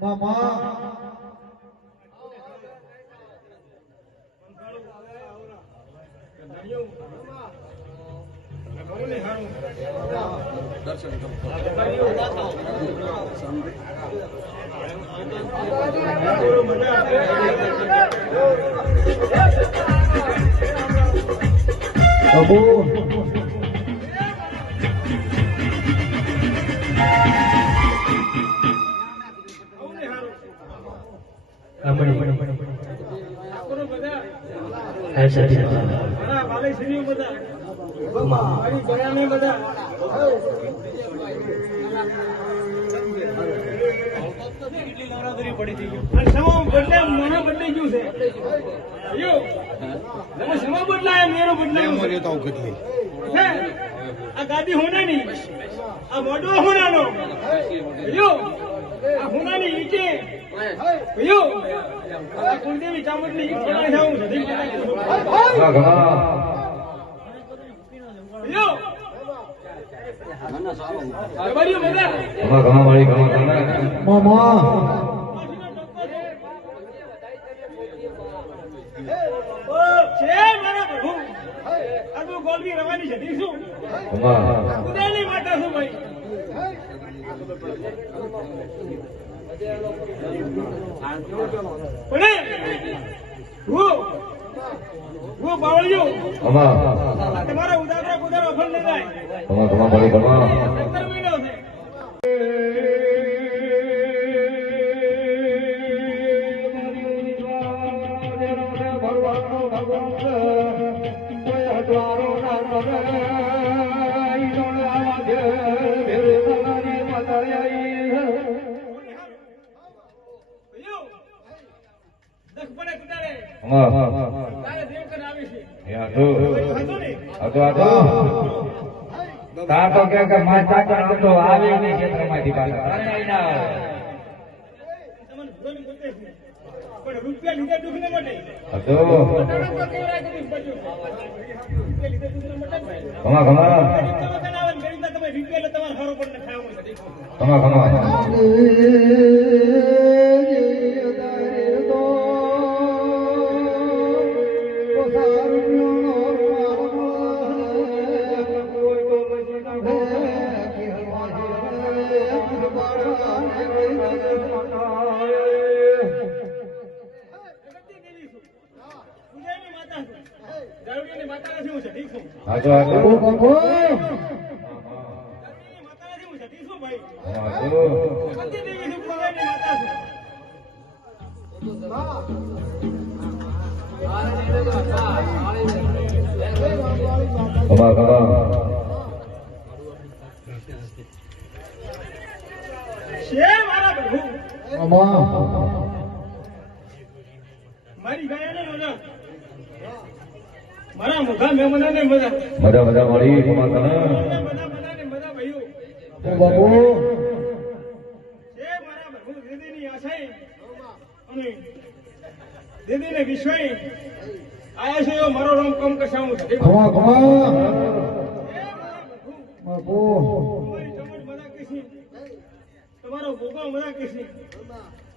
ماما દર્શન કરો મેમોરી તો કેટલી આ ગાદી હોનાની આ મોઢો હોનાનો આ હોનાની ઈટે આ કુળદેવી ચામડની ઈટ બનાવી છે હું સધી ઘણા ઘણા યો જબરિયો મજા ઘણા ઘણા મળી ઘણા ઘણા મામા ઓ છે મારા પ્રભુ આ તો ગોલવી રવાની છે શું ઉદયની માતા શું ભાઈ હું હું બાવળિયો ઘણા આ તમારા ઉદાસરા કુદારો અફળ ન કુદારે ઘણા તારે દેવકન આવી છે. યા તો આ તો આ તો તાર તો કે કે માર ચાચા તો આવે નહીં ક્ષેત્રમાંથી પાછા. ત્રણેય ના આવે. તમને છે. પણ છે મારા પ્રભુ. મારી ગાયાને મજા મારા મુખા મહેમાનોને મજા મજા મજા મળી ઘણા ઘણા બધા ને મજા ભાઈઓ. બાપુ. છે મારા પ્રભુ દીદીની આશાએ. દીદીને વિશ્વાએ આયા છે મારો રંગ કમ ઘણા છે. મારા પ્રભુ બાપુ તમારી ચમટ મજા કીધી તમારો ભોગો મજા કીધી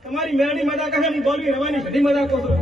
તમારી મેરડી મજા કહે બોલવી રવાની સધી મજા કહો છું.